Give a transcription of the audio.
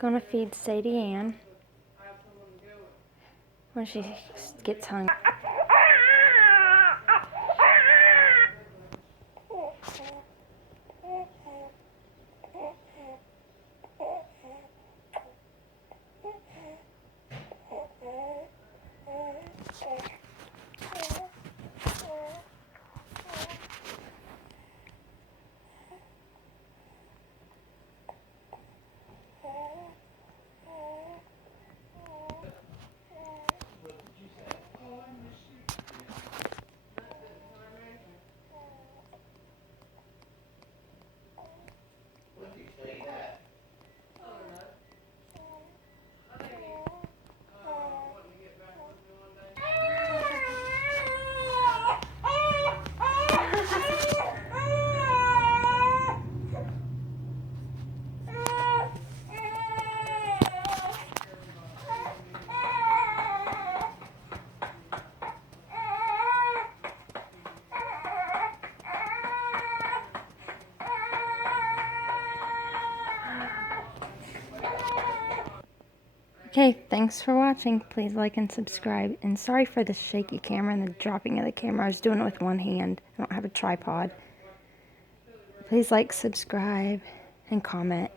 Gonna feed SadieAnne when she gets hungry. Okay, thanks for watching. Please like and subscribe. And sorry for the shaky camera and the dropping of the camera. I was doing it with one hand. I don't have a tripod. Please like, subscribe, and comment.